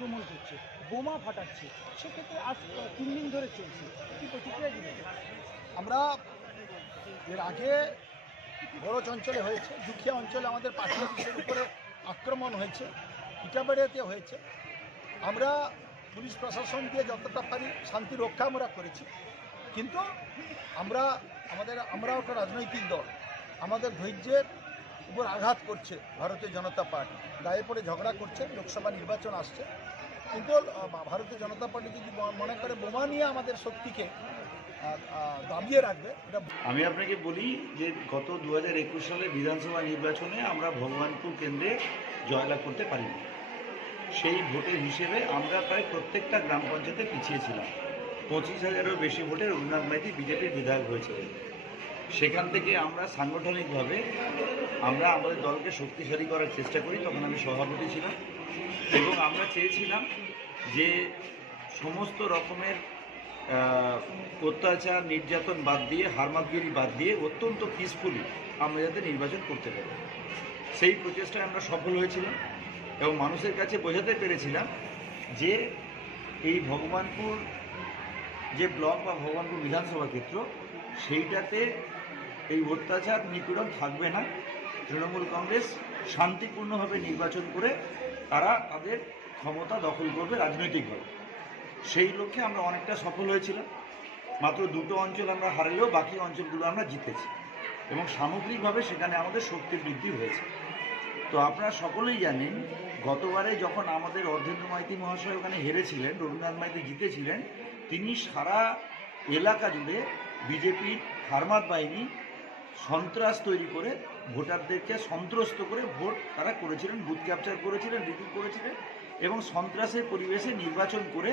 আক্রমণ করছে বোমা ফাটাচ্ছে, সেক্ষেত্রে আজ তিন দিন ধরে চলছে। কি প্রতিক্রিয়া দিলেন আমরা এর আগে বড় অঞ্চলে হয়েছে, দুখিয়া অঞ্চলে আমাদের অফিসের উপরে আক্রমণ হয়েছে ইটাবাড়িয়াতে হয়েছে। আমরা পুলিশ প্রশাসন দিয়ে যতটা পারি শান্তি রক্ষা আমরা করেছি। কিন্তু আমরা, আমাদের আমরা একটা রাজনৈতিক দল। আমাদের ধৈর্যের উপর আঘাত করছে ভারতীয় জনতা পার্টি। গায়ে পড়ে ঝগড়া করছে, লোকসভা নির্বাচন আসছে। কিন্তু ভারতীয় জনতা পার্টি যদি মনে করে বোমা নিয়ে আমাদের শক্তিকে দাবিয়ে রাখবে আমি আপনাকে বলি যে গত দু হাজার একুশ সালে বিধানসভা নির্বাচনে আমরা ভগবানপুর কেন্দ্রে জয়লাভ করতে পারিনি। সেই ভোটের হিসেবে আমরা প্রায় প্রত্যেকটা গ্রাম পঞ্চায়েতে পিছিয়ে ছিলাম। পঁচিশ হাজারেরও বেশি ভোটে রঘুনাথ মাইতি বিজেপির বিধায়ক হয়েছিলেন। সেখান থেকে আমরা সাংগঠনিকভাবে আমরা আমাদের দলকে শক্তিশালী করার চেষ্টা করি, তখন আমি সভাপতি ছিলাম। এবং আমরা চেয়েছিলাম যে সমস্ত রকমের অত্যাচার, নির্যাতন বাদ দিয়ে, হারমাতগিরি বাদ দিয়ে অত্যন্ত পিসফুলি আমরা যাতে নির্বাচন করতে পারি। সেই প্রচেষ্টায় আমরা সফল হয়েছিলাম এবং মানুষের কাছে বোঝাতে পেরেছিলাম যে এই ভগবানপুর যে ব্লক বা ভগবানপুর বিধানসভা ক্ষেত্র, সেইটাতে এই অত্যাচার নিপীড়ন থাকবে না। তৃণমূল কংগ্রেস শান্তিপূর্ণভাবে নির্বাচন করে তারা তাদের ক্ষমতা দখল করবে রাজনৈতিকভাবে। সেই লক্ষ্যে আমরা অনেকটা সফল হয়েছিলাম। মাত্র দুটো অঞ্চল আমরা হারালেও বাকি অঞ্চলগুলো আমরা জিতেছি এবং সামগ্রিকভাবে সেখানে আমাদের শক্তির বৃদ্ধি হয়েছে। তো আপনারা সকলেই জানেন, গতবারে যখন আমাদের অর্ধেন্দ্র মাইতি মহাশয় ওখানে হেরেছিলেন, রবীন্দ্রনাথ মাইতি জিতেছিলেন, তিনি সারা এলাকা জুড়ে বিজেপির ফার্মার বাহিনী সন্ত্রাস তৈরি করে ভোটারদেরকে সন্ত্রস্ত করে ভোট তারা করেছিলেন বুথ ক্যাপচার করেছিলেন রিডিং করেছিলেন এবং সন্ত্রাসের পরিবেশে নির্বাচন করে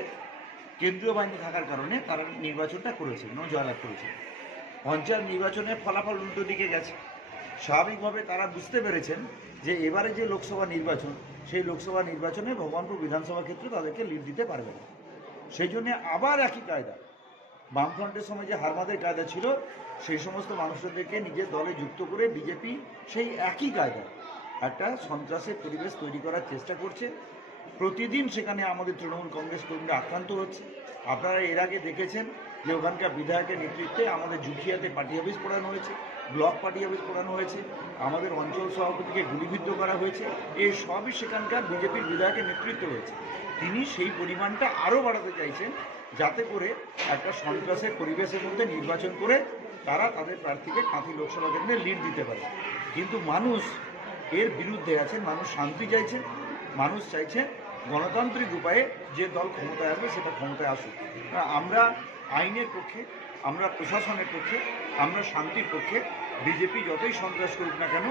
কেন্দ্রীয় বাহিনী থাকার কারণে তারা নির্বাচনটা করেছিলেন এবং জয়লাভ করেছিলেন। পঞ্চায়েত নির্বাচনের ফলাফল উল্টো দিকে গেছে। স্বাভাবিকভাবে তারা বুঝতে পেরেছেন যে এবারে যে লোকসভা নির্বাচন, সেই লোকসভা নির্বাচনে ভগবানপুর বিধানসভা ক্ষেত্রে তাদেরকে লিড দিতে পারবে না। সেই জন্য আবার একই কায়দা বামফ্রন্টের সময় যে হারমাদের কায়দা ছিল, সেই সমস্ত মানুষদেরকে নিজের দলে যুক্ত করে বিজেপি সেই একই কায়দা একটা সন্ত্রাসের পরিবেশ তৈরি করার চেষ্টা করছে। প্রতিদিন সেখানে আমাদের তৃণমূল কংগ্রেস কর্মীরা আক্রান্ত হচ্ছে। আপনারা এর আগে দেখেছেন যে ওখানকার বিধায়কের নেতৃত্বে আমাদের জুখিয়াতে পার্টি অফিস পড়ানো হয়েছে। ব্লক পার্টি অফিস পড়ানো হয়েছে, আমাদের অঞ্চল সভাপতিকে গুলিবিদ্ধ করা হয়েছে এই সবই সেখানকার বিজেপির বিধায়কের নেতৃত্ব হয়েছে তিনি সেই পরিমাণটা আরও বাড়াতে চাইছেন, যাতে করে একটা সন্ত্রাসের পরিবেশের মধ্যে নির্বাচন করে তারা তাদের প্রার্থীকে কাঁথি লোকসভা কেন্দ্রে লিড দিতে পারে। কিন্তু মানুষ এর বিরুদ্ধে আছেন, মানুষ শান্তি চাইছেন, মানুষ চাইছে গণতান্ত্রিক উপায়ে যে দল ক্ষমতায় আসবে সেটা ক্ষমতায় আসুক। আমরা আইনের পক্ষে আমরা প্রশাসনের পক্ষে, আমরা শান্তির পক্ষে বিজেপি যতই সন্ত্রাস করুক না কেন,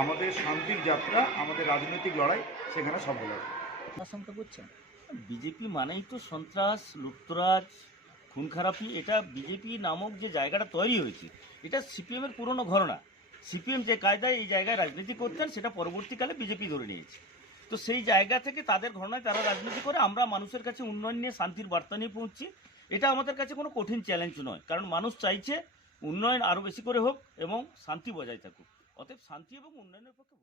আমাদের শান্তির যাত্রা, আমাদের রাজনৈতিক লড়াই সেখানে সফল হবে। আশঙ্কা করছেন? বিজেপি মানেই তো সন্ত্রাস, লুপ্তরাজ খুন খারাপি এটা বিজেপি নামক যে জায়গাটা তৈরি হয়েছে, এটা সিপিএমের পুরনো ঘটনা সিপিএম যে কায়দায় এই জায়গায় রাজনীতি করতেন, সেটা পরবর্তীকালে বিজেপি ধরে নিয়েছে। তো সেই জায়গা থেকে তাদের ঘটনায় তারা রাজনীতি করে, আমরা মানুষের কাছে উন্নয়ন নিয়ে শান্তির বার্তা নিয়ে পৌঁছছি এটা আমাদের কাছে কোনো কঠিন চ্যালেঞ্জ নয়। কারণ মানুষ চাইছে উন্নয়ন আরও বেশি করে হোক এবং শান্তি বজায় থাকুক। অতএব শান্তি এবং উন্নয়নের পক্ষে